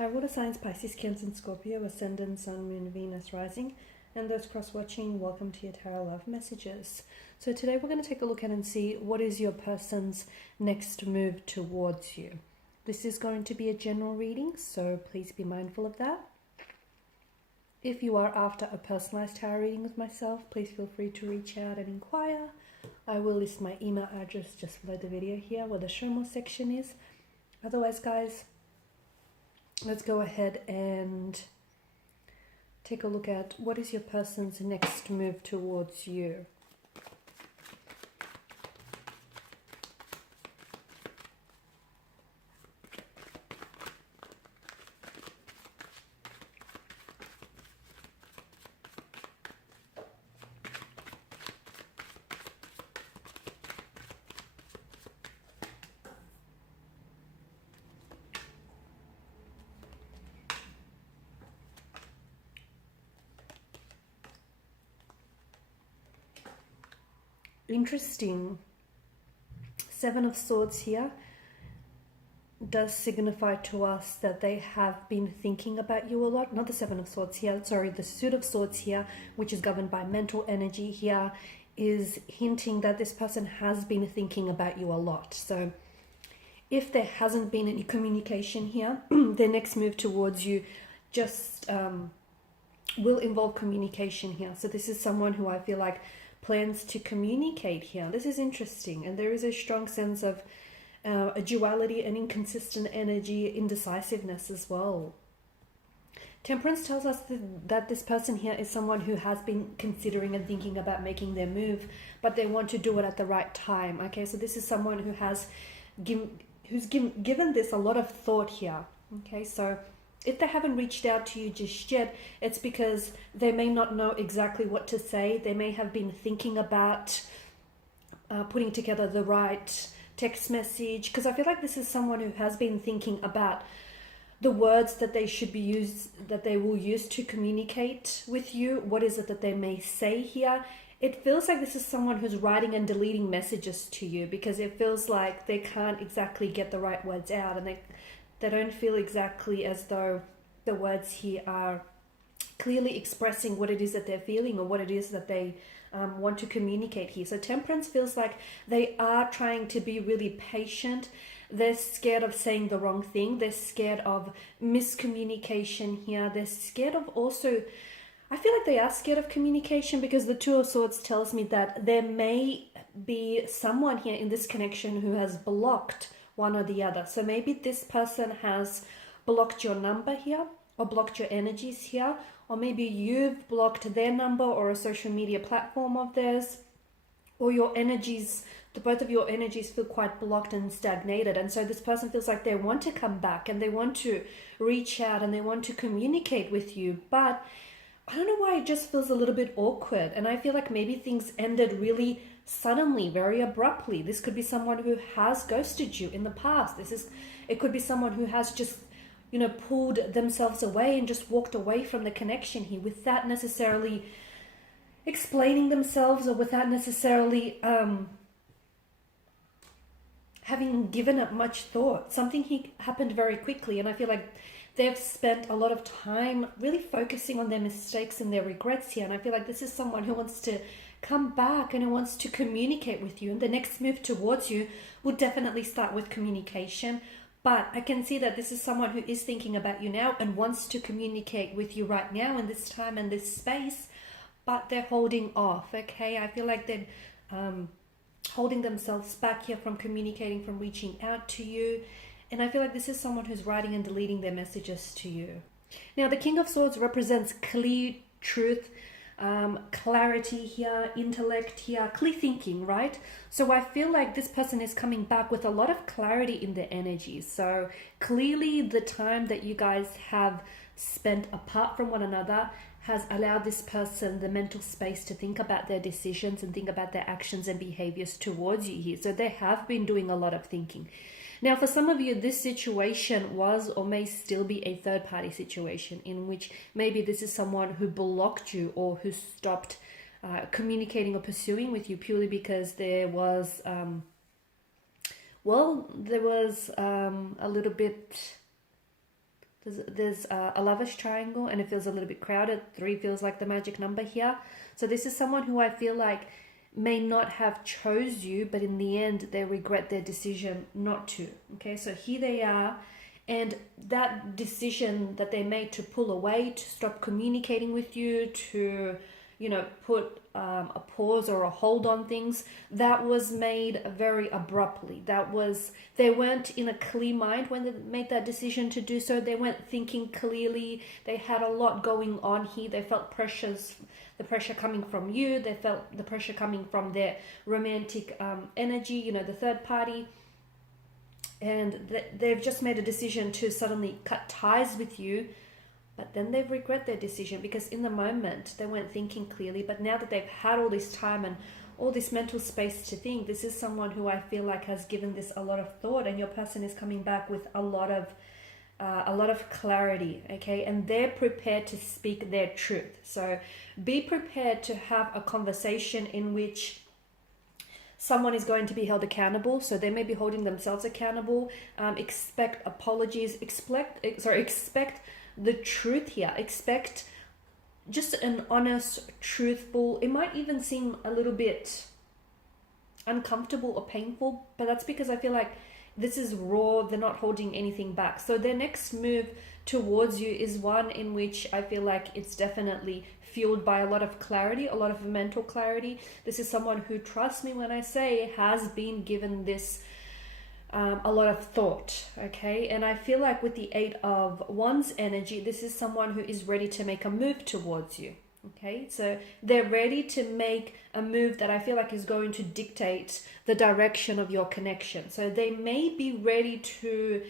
Hi, water signs, Pisces, Cancer, and Scorpio, Ascendant, Sun, Moon, Venus, Rising, and those cross-watching, welcome to your Tarot Love Messages. So today we're going to take a look at and see what is your person's next move towards you. This is going to be a general reading, so please be mindful of that. If you are after a personalized tarot reading with myself, please feel free to reach out and inquire. I will list my email address just below the video here where the show more section is. Otherwise, guys, let's go ahead and take a look at what is your person's next move towards you. Interesting. Seven of Swords here does signify to us that they have been thinking about you a lot. Not the Seven of Swords here, sorry, the Suit of Swords here, which is governed by mental energy here, is hinting that this person has been thinking about you a lot. So if there hasn't been any communication here, their next move towards you just will involve communication here. So this is someone who I feel like plans to communicate here. This is interesting, and there is a strong sense of a duality, an inconsistent energy, indecisiveness as well. Temperance tells us that this person here is someone who has been considering and thinking about making their move, but they want to do it at the right time. Okay, so this is someone who has given this a lot of thought here. Okay, so if they haven't reached out to you just yet, it's because they may not know exactly what to say. They may have been thinking about putting together the right text message, because I feel like this is someone who has been thinking about the words that they should be that they will use to communicate with you. What is it that they may say here? It feels like this is someone who's writing and deleting messages to you, because it feels like they can't exactly get the right words out, and they don't feel exactly as though the words here are clearly expressing what it is that they're feeling or what it is that they want to communicate here. So Temperance feels like they are trying to be really patient. They're scared of saying the wrong thing. They're scared of miscommunication here. They're scared of also, I feel like they are scared of communication, because the Two of Swords tells me that there may be someone here in this connection who has blocked one or the other. So maybe this person has blocked your number here, or blocked your energies here, or maybe you've blocked their number or a social media platform of theirs, or your energies, both of your energies feel quite blocked and stagnated. And so this person feels like they want to come back and they want to reach out and they want to communicate with you, but I don't know why it just feels a little bit awkward. And I feel like maybe things ended really suddenly, very abruptly. This could be someone who has ghosted you in the past. It could be someone who has just, pulled themselves away and just walked away from the connection here without necessarily explaining themselves, or without necessarily having given it much thought. Something happened very quickly, and I feel like they've spent a lot of time really focusing on their mistakes and their regrets here. And I feel like this is someone who wants to come back and who wants to communicate with you. And the next move towards you will definitely start with communication. But I can see that this is someone who is thinking about you now and wants to communicate with you right now in this time and this space, but they're holding off, okay? I feel like they're holding themselves back here from communicating, from reaching out to you. And I feel like this is someone who's writing and deleting their messages to you. Now, the King of Swords represents clear truth, clarity here, intellect here, clear thinking, right? So I feel like this person is coming back with a lot of clarity in their energy. So clearly the time that you guys have spent apart from one another has allowed this person the mental space to think about their decisions and think about their actions and behaviors towards you here. So they have been doing a lot of thinking. Now, for some of you, this situation was or may still be a third-party situation, in which maybe this is someone who blocked you or who stopped communicating or pursuing with you purely because there was, a little bit There's a lovers triangle, and it feels a little bit crowded. 3 feels like the magic number here. So this is someone who I feel like may not have chose you, but in the end they regret their decision not to. Okay, so here they are, and that decision that they made to pull away, to stop communicating with you, to put a pause or a hold on things, that was made very abruptly. They weren't in a clear mind when they made that decision to do so. They weren't thinking clearly. They had a lot going on here. They felt the pressure coming from you. They felt the pressure coming from their romantic energy, the third party. And they've just made a decision to suddenly cut ties with you. But then they regret their decision, because in the moment they weren't thinking clearly. But now that they've had all this time and all this mental space to think, this is someone who I feel like has given this a lot of thought, and your person is coming back with a lot of clarity, okay? And they're prepared to speak their truth. So be prepared to have a conversation in which someone is going to be held accountable. So they may be holding themselves accountable. Expect apologies. Expect the truth here. Expect just an honest, truthful. It might even seem a little bit uncomfortable or painful, but that's because I feel like this is raw. They're not holding anything back. So their next move towards you is one in which I feel like it's definitely fueled by a lot of clarity, a lot of mental clarity. This is someone who, trust me when I say, has been given this a lot of thought, okay? And I feel like with the 8 of Wands energy, this is someone who is ready to make a move towards you, okay? So they're ready to make a move that I feel like is going to dictate the direction of your connection. So they may be ready to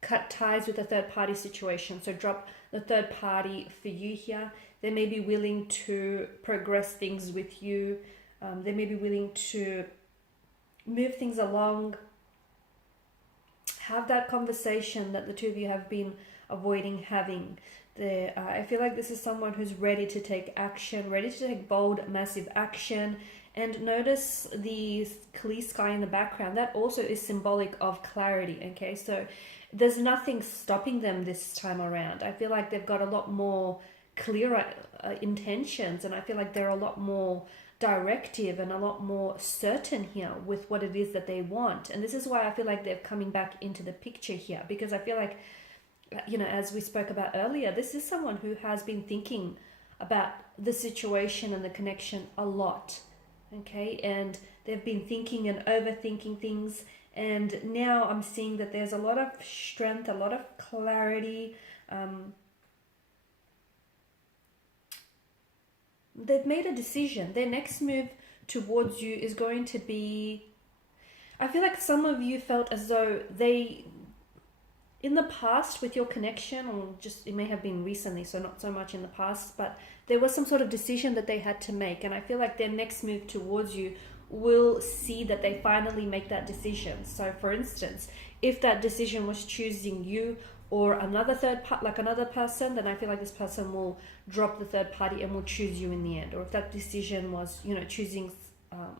cut ties with a third party situation. So drop the third party for you here. They may be willing to progress things with you. They may be willing to move things along. Have that conversation that the two of you have been avoiding having. I feel like this is someone who's ready to take action, ready to take bold, massive action. And notice the clear sky in the background. That also is symbolic of clarity, okay? So there's nothing stopping them this time around. I feel like they've got a lot more clearer intentions, and I feel like they're a lot more directive and a lot more certain here with what it is that they want. And this is why I feel like they're coming back into the picture here, because I feel like, as we spoke about earlier, this is someone who has been thinking about the situation and the connection a lot, okay? And they've been thinking and overthinking things, and now I'm seeing that there's a lot of strength, a lot of clarity. They've made a decision. Their next move towards you is going to be, I feel like some of you felt as though in the past with your connection, or just it may have been recently, so not so much in the past, but there was some sort of decision that they had to make. And I feel like their next move towards you will see that they finally make that decision. So for instance, if that decision was choosing you or another another person, then I feel like this person will drop the third party and will choose you in the end. Or if that decision was, choosing,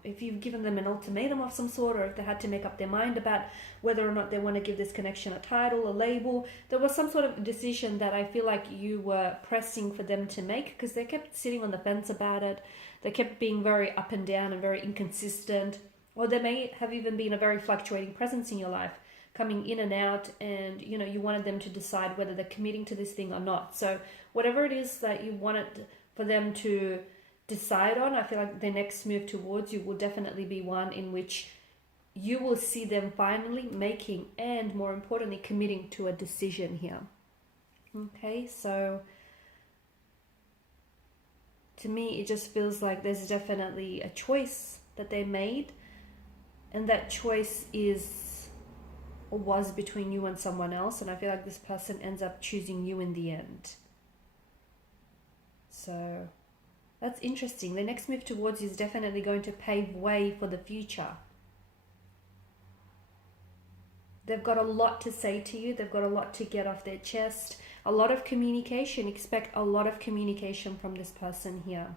if you've given them an ultimatum of some sort, or if they had to make up their mind about whether or not they want to give this connection a title, a label, there was some sort of decision that I feel like you were pressing for them to make, because they kept sitting on the fence about it. They kept being very up and down and very inconsistent. Or there may have even been a very fluctuating presence in your life, coming in and out, and you wanted them to decide whether they're committing to this thing or not. So whatever it is that you wanted for them to decide on, I feel like the next move towards you will definitely be one in which you will see them finally making, and more importantly, committing to a decision here. Okay, so to me it just feels like there's definitely a choice that they made, and that choice was between you and someone else, and I feel like this person ends up choosing you in the end. So that's interesting. The next move towards you is definitely going to pave way for the future. They've got a lot to say to you. They've got a lot to get off their chest. A lot of communication. Expect a lot of communication from this person here,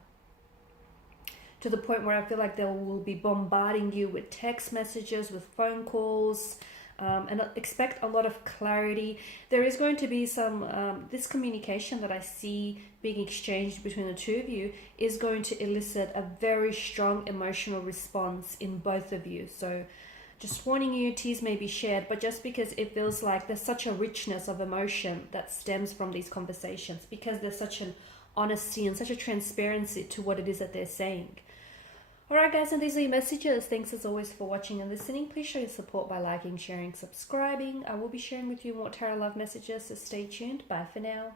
to the point where I feel like they will be bombarding you with text messages, with phone calls, and expect a lot of clarity. There is going to be some, this communication that I see being exchanged between the two of you is going to elicit a very strong emotional response in both of you. So just warning you, tears may be shared, but just because it feels like there's such a richness of emotion that stems from these conversations, because there's such an honesty and such a transparency to what it is that they're saying. Alright guys, and these are your messages. Thanks as always for watching and listening. Please show your support by liking, sharing, subscribing. I will be sharing with you more tarot love messages, so stay tuned. Bye for now.